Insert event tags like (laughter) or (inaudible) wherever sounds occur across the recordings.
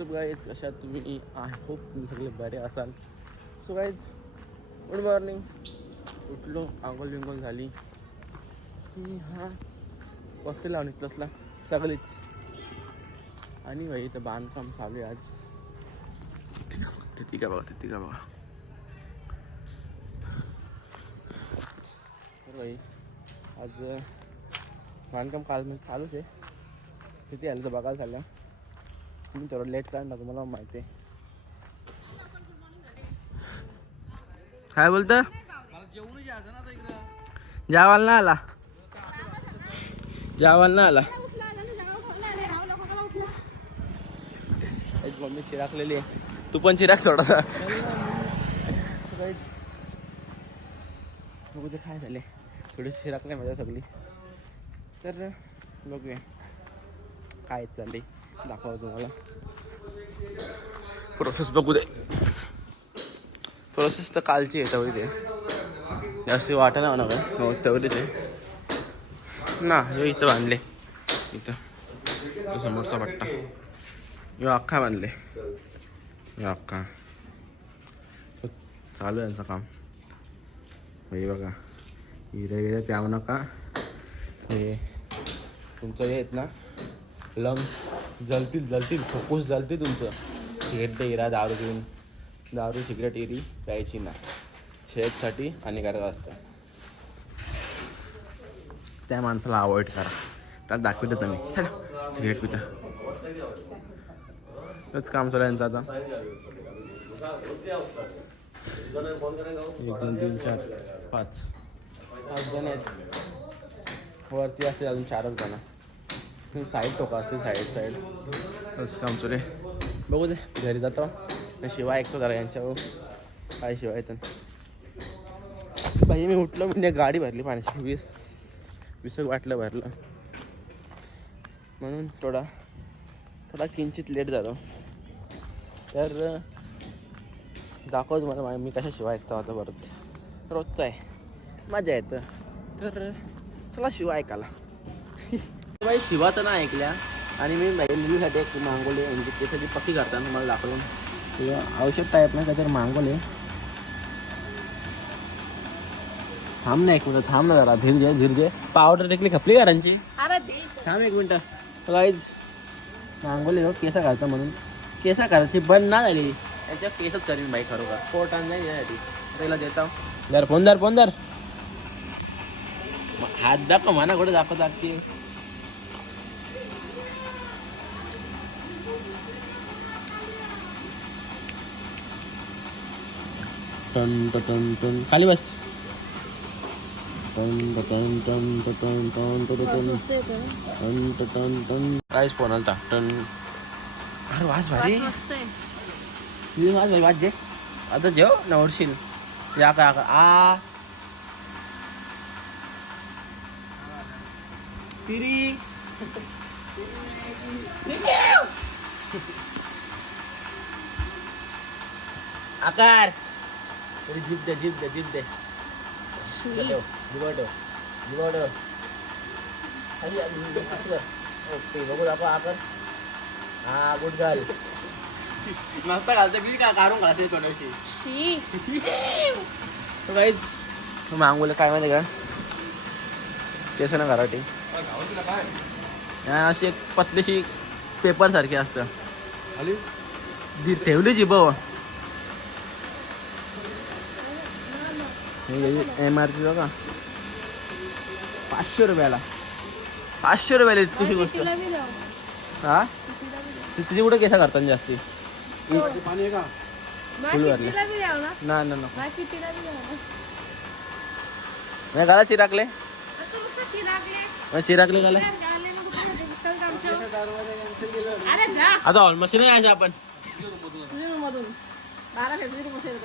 So guys कशा तुम्ही I hope तुम्ही सगळे बरे असाल. सो गाईज गुड मॉर्निंग उठलो आंघोळ बिंघोळ झाली. की हा वस्ती लावणी तसला सगळीच. आणि भाई इथं बांधकाम चालू आहे आज. तिथे का बघा तिथे का बघा तर भाई आज बांधकाम काल म्हणजे चालूच आहे. किती आलं तर बघायला चाललं. तुम्ही थोडं लेट काढणार तुम्हाला माहिती आहे. काय बोलत? जेवायला ना आला. जेवायला ना आला. एक मम्मी चिराकलेली आहे. तू पण चिराक थोडासा. बघू ते काय झाले थोडी चिराक नाही माझ्या सगळी. तर बघूया. काय चालले दाखवा तुम्हाला प्रोसेस बघू दे प्रोसेस तर कालची आहे तेवढी ते जास्त वाटा ना काय हो तेवढीच आहे ना हे इथं बांधले इथं समोरचा पट्टा यो अख्खा बांधले यो अख्खा चालू आहे यांचं काम हे बघा हिरे गिरे प्याव नका हे तुमचं हे आहेत ना लंग्स जलतील जलतील. फुफ्फुस जलतील तुमचं. सिगरेट इरा दारू पिऊन दारू सिगरेट इरी प्यायची ना. शेतसाठी हानिकारक असतं. त्या माणसाला अवॉइड करा. त्यात दाखवतच मी चला सिगरेट पिता. तेच काम चालू यांचं आता. एक दोन तीन चार पाच. पाच जण आहेत. वरती असते अजून चारच जण. साईड टोका असते साईड साईड बस काम आहे बघू दे घरी जातो शिवाय ऐकतो जरा यांच्यावर काय शिवाय तर भाई मी उठलो म्हणजे गाडी भरली पाण्याची वीस वीस वाटलं भरलं म्हणून थोडा थोडा किंचित लेट झालो तर दाखव तुम्हाला मा- कशा शिवाय ऐकतो आता परत रोजचं आहे मजा येतं तर चला शिवा ऐकायला बाई शिवा तर नाही ऐकल्या. आणि मी मुलीसाठी एक मागवले म्हणजे त्यासाठी पक्की करताना तुम्हाला दाखवून. किंवा औषध टाईप नाही काहीतरी मागवले थांब ना एक मिनिट थांब ना जरा. धीर घे धीर घे पावडर टेकली खपली घरांची थांब एक मिनिट. गाईज मागवले हो केसा घालता म्हणून. केसा घालायची बंद ना झाली. त्याच्या केसच करीन बाई खरोखर. पोट नाही यासाठी. त्याला देता. दर फोन दर फोन दर मग हात दाखव म्हणा कुठे दाखवत लागते टन ट टन टन खाली बस टन ट टन टन ट टन टन ट टन टन ट टन टन काहीच फोन आलता टन अरे वास भारी मस्त आहे तुझी वाज भाई वाज जे आता जेव नवरशील या का का आ तिरी आकार तरी जीप दे जीप दे जीप दे जिवट जिवट ओके बघू दाखव आकार हा गुड गर्ल मस्त घालते मी का काढून घालते थोडीशी शी काहीच मागवलं काय माहिती का केस ना घराटी अशी एक पतलीशी पेपर सारखी असतं जी ठेवली जी बघ एम आर पी बघा. पाचशे रुपयाला. पाचशे रुपयाला इतकीशी गोष्ट. हा. तुझी कुठे केसा करतात जास्ती? लाव ना? ना नाही घाला चिराकले चिराकले जा. आता ऑलमोस्ट नाही यायचं आपण.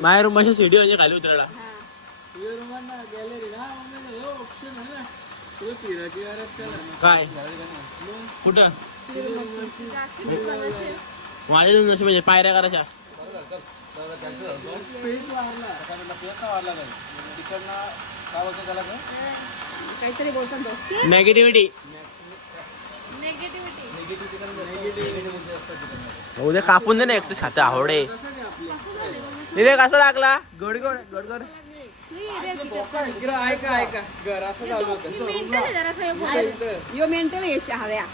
माझ्या रूमच्या सीडी म्हणजे खाली उतरायला हा. काय? कुठं? माझ्या नशी म्हणजे पायऱ्या करायच्या. काहीतरी बोलतात नेगेटिव्हिटी उद्या कापून दे ना एकटेच खाते आवडे. कसा लागला गोड गोड गोड गोड ऐका ऐका घर असं झालं होतं. यो मेंटल यश हव्या.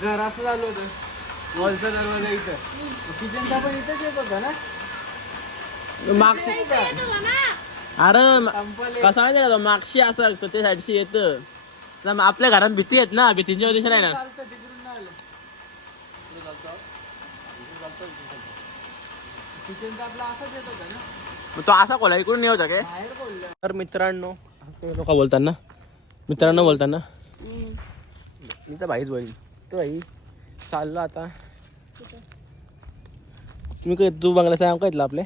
घर असं झालं होतं. वॉलचा दरवाजा इथं. किचनचा पण इथंच येत होता ना? मागशी अरे कसं माहिती का? मागशी असं असतं ते साईडशी येतं. आपल्या घरात भीती आहेत ना भीतींच्या दिशा नाही ना किचनचा आपला असाच येत होता ना? तो असा कोला इकडून नाही होता काय तर मित्रांनो लोक बोलताना मित्रांनो बोलताना. मी तर भाईच बोल तो भाई. चाललो आता. तुम्ही काय तू बंगल्याचं नाव काय आपले?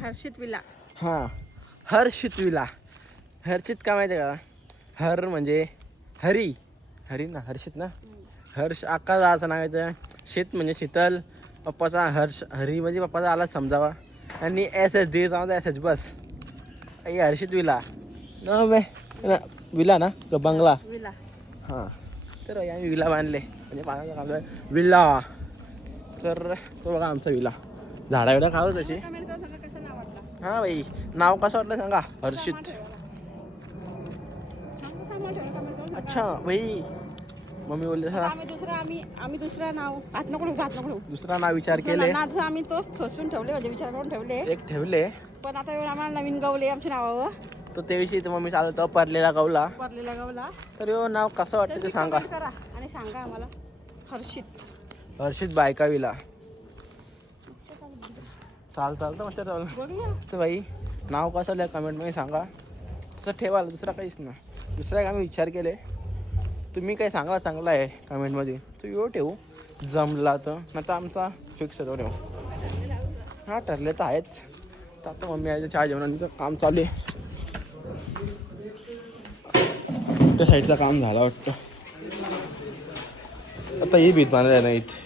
हर्षित विला. हां. हर्षित विला. हर्षित का माहिती आहे का? हर म्हणजे हरी. हरी ना हर्षित ना? हर्ष अक्का असं नावायचं शीत म्हणजे शीतल. पप्पाचा हर्ष हरी म्हणजे पप्पाचा आला समजावा. आणि एस एच डी नावाचा एस एच बस. आई हर्षित विला. न बे. न, विला ना तो बंगला? विला. हां. तर आम्ही विला बांधले. म्हणजे पाण्याचा काम. विला. तर तो बघा आमचा विला. झाडा विडा तशी हा भाई नाव कसं वाटलं सांगा? हर्षित. अच्छा भाई मम्मी बोलले. हा. आम्ही दुसरं आम्ही आम्ही दुसरं नाव घात नको ठेवू, घात नको ठेवू. दुसरा नाव विचार दुसरं केले. नाव आम्ही तोच सोचून ठेवले म्हणजे विचार करून ठेवले. एक ठेवले. पण आता एवढं आम्हाला नवीन गावले आमच्या नावावर. तो त्याविषयी तर मम्मी चालत परलेला गावला. परलेला गावला. तर यो नाव कसं वाटतं ते सांगा. करा आणि सांगा आम्हाला. हर्षित. हर्षित बायका विला चाल चालतं मस्त चाल तर भाई नाव कसं कमेंटमध्ये सांगा. तसं ठेवाल दुसरा काहीच ना दुसरा आम्ही विचार केले. तुम्ही काय सांगा चांगला आहे कमेंटमध्ये. तो यो ठेवू. जमला तर. नाही तर आमचा फिक्स तो ठेवू. हां ठरले तर आहेच तर आता मम्मी आहे चहा जेवणाचं काम चालू आहे. त्या साईडचं काम झालं वाटतं. आता ही भीत आहे ना इथे.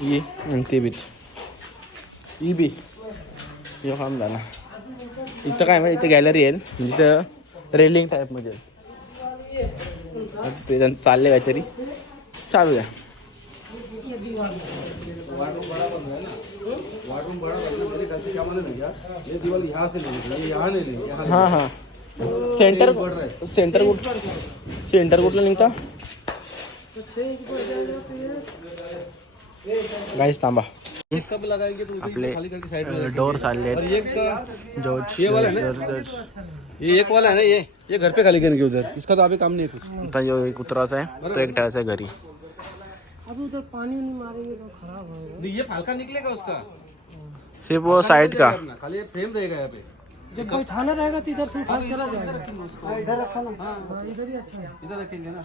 ही आणि ती भीत ही बी. हे काम झाला. इथं काय म्हणजे इथं गॅलरी आहे. जिथं रेलिंग टाईपमध्ये ते त्यांचं चालले काहीतरी. चालू द्या हां. हां सेंटर सेंटर कुठ सेंटर कुठलं निघता? गाईस थांबा. कब लगाएँगे तो आपले खाली करके साइड डोर और ये जॉर्ज ये वाला है ना? ये एक वाला है ना ये? ये घर पे खाली करेंगे उधर। इसका तो अभी काम नहीं है कुछ। जो एक उतराचा आहे तो एक ठेवायचा आहे घरी नहीं ये फालका निकलेगा उसका? सिर्फ़ वो साइड का। खाली ये फ्रेम रहेगा यहाँ पे। जब कोई थाना रहेगा तो इधर से उठा चला जाएगा। हाँ, इधर रखा ना। इधर ही अच्छा है। इधर रखेंगे ना।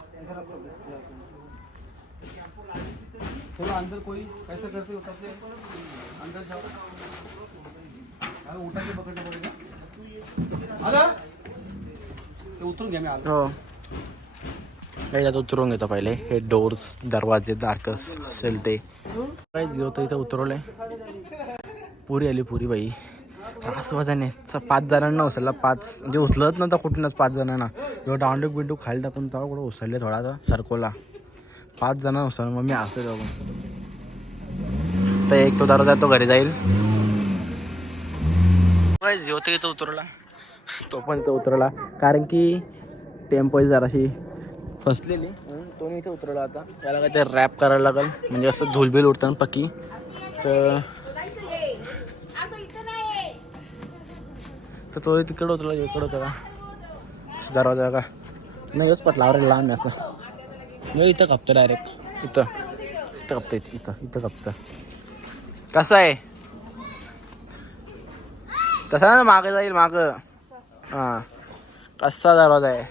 थोड़ा अंदर कोई कैसे करते हो करते अंदर जाओ. अरे उठा के पकड़ना पड़ेगा. आला ते उतरून घ्या मी आलो. हो. काही घेतो पहिले. हे डोर्स दरवाजे दारकस असेल ते. काही घेतो इथं उतरवलंय. पुरी आली पुरी बाई. रास्त वाजाने पाच जणांना उचलला पाच. म्हणजे उचलत नव्हता कुठूनच पाच जणांना. जेव्हा डांडूक बिंडूक खाली टाकून तेव्हा कुठं उचलले थोडासा सरकोला. पाच जणांना उचललं मग मी असतो जाऊन तर एक तो दरवाजा तो घरी जाईल. होतं इथं उतरला. तो पण इथं उतरला. कारण की टेम्पो जराशी फसलेली. म्हणून तो इथे उतरला आता. त्याला काहीतरी रॅप करायला लागेल. म्हणजे असं धुलबिल उडताना पक्की. तर तर तो तिकडं उतरला इकडं उतरला. दरवाजा का नाही योच पटला. अरे लांब आहे असं. नाही इथं कपतं डायरेक्ट इथं. इथं कपतं इथं इथं कपतं कसं आहे? तसा ना मागं जाईल मागं. हां. कसा दरवाजा आहे?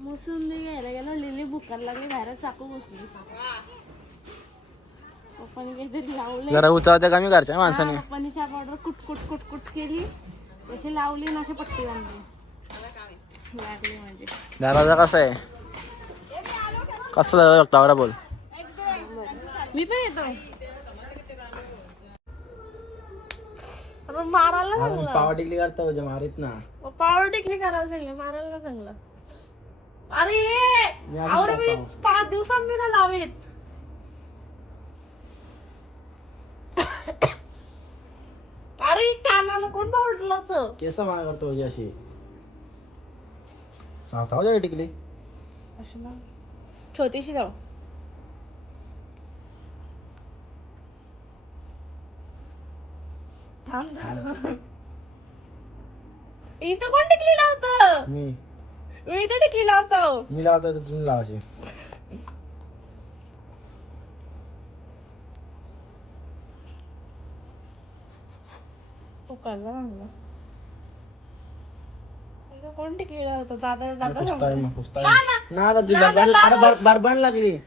मोसंबी घ्यायला गेलो लिली लागली बाहेर चाकू बसली पप्पाने काहीतरी लावले जरा उचावत्या कमी घरच्या माणसाने? पप्पाने चहा पावडर कुट कुट कुट कुट केली. तशी लावली आणि अशी पट्टी बांधली. लागली म्हणजे. दरवाजा कसा आहे? कसा बघता बरं बोल. मी पण येतो. मारायला सांगलं पावा टिकली करता म्हणजे मारीत ना. पावर टिकली करायला सांगलं मारायला सांगलं अरे और मी. पाच दिवसांनी मी ना लावेत. अरे कानाला कोण पावडलं होतं केस मागा करतो म्हणजे अशी. सांगता द्या टिकली अशी ना छोटीशी लाव थांब थांब. इथं कोण टिकली लावतं मी मी इथं टिकली लावतो मी लावतो तर तुम्ही लावायची उकळला चांगलं इथं कोण टिकली लावतं दादा दादा पुसताय सांगतो. मग पुसताय. ना, आता बरबान अरे बर- बरबान लागली. (laughs)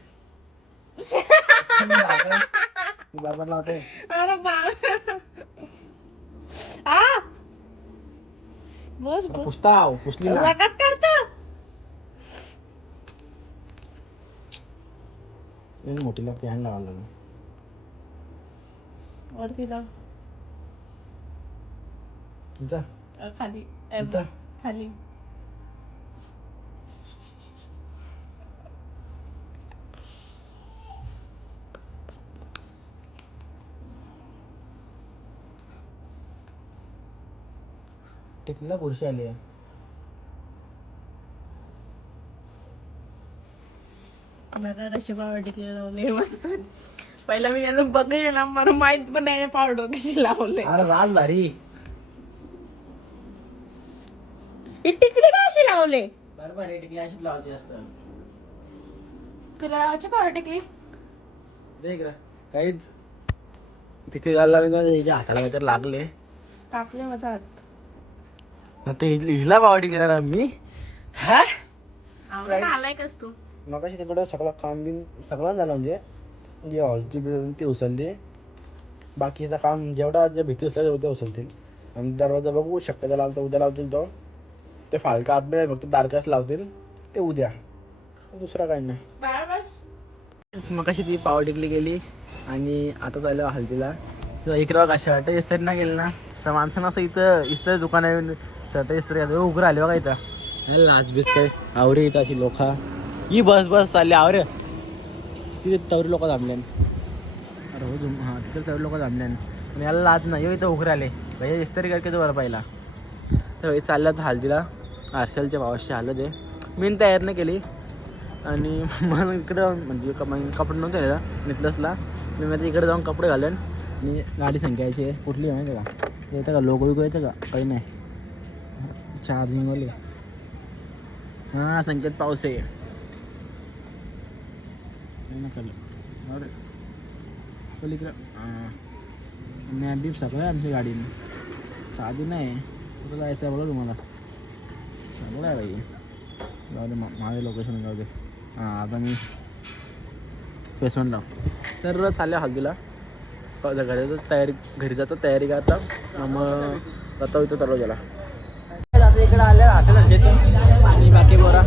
मी बरबान लावते. अरे बाप आ! बस बस. पुसताव पुसली ना. करत. लावायला लागली. वरती? अ, खाली. ए, इथं? खाली. टिकलीला बुरशी आली आहे. मला कशी पावडर टिकली लावले मस्त. पहिला मी याला बघले ना मला माहीत पण नाही पावडर कशी लावले अरे राज भारी ही टिकली कशी लावले बरोबर आहे टिकली अशीच लावायची असतं तुला लावायची पावडर टिकली देख रे काहीच. हिच्या हाताला काहीतरी लागले. कापले माझा हात. आता हि- हिला पावा टिकली मी? हा? आवडत आलाय कस तू? मगाशी तिकडं सगळं काम बिन सगळं झालं म्हणजे. जे हॉलची ती उचलली. बाकीचं काम जेवढा जे भीती उद्या उचलतील. आणि दरवाजा बघू शक्यता लावतो उद्या लावतील तो. ते फालका आतमध्ये फक्त दारकाच लावतील ते उद्या. दुसरं काही नाही. मग कशी ती पाव टिकली गेली आणि आता चाललं हल्दीला तर इकडं बघा शर्ट इस्त्री ना गेली ना. तर माणसानं असं इथं इस्त्री दुकान आहे शर्ट इस्त्री घालतो उघडं आले बघा इथं. लाजबीज काय? आवरे इथं अशी लोका. ही बस बस चालली आवरे. तिथे तवरी लोक थांबले अरे हो तुम हां तिथे तवरी लोक थांबले आणि याला लाज नाही इथं उघडं आले. भैया इस्त्री करके तो बरं पाहिला. तर हे चाललं तर हल्दीला आरशालच्या भावाशी आलं ते. मी तयार नाही केली. आणि (laughs) मग इकडं म्हणजे कप- म्हणजे कपडे नव्हते ना निकलसला मी माझ्या इकडे जाऊन कपडे घालेन. आणि गाडी संख्यायची आहे. कुठली आहे माहिती का? येतं का? लोगो बिगो येतं का? काही नाही. चार्जिंगवाली हां संकेत पाऊस आहे. ना अरे पलीकडं हां. मॅप बीप सगळं आहे आमच्या गाडीने. साधी नाही. कुठं जायचं आहे बघा तुम्हाला. सगळं आहे बाई जाऊ दे माझे लोकेशन जाऊ दे हां आता मी फेसवन लाव तर चालल्या हल्दीला घरी जातो तयारी घरी जातो तयारी का आता मग जातो इथं दरवाजाला आता इकडे आले असेल आणि बाकी बोरा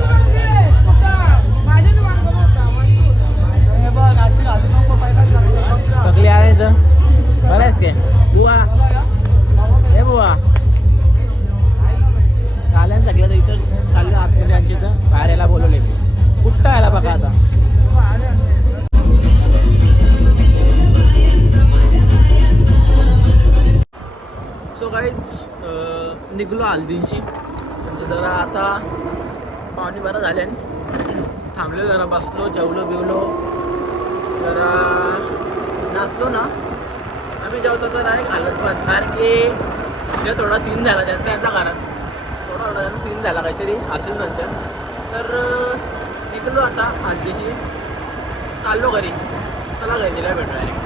दिवशी. म्हणजे जरा आता पाणी बरं झाले थांबलो जरा बसलो जेवलो बिवलो. जरा नाचलो ना. आम्ही जेवतो तर डायरेक्ट हालत पण कारण की ते थोडा सीन झाला त्यांचा यांचा कारण थोडा थोडा सीन झाला काहीतरी हर्षल त्यांच्या तर निघलो आता हल्दीशी चाललो घरी. चला घरी गेल्या भेटू डायरेक्ट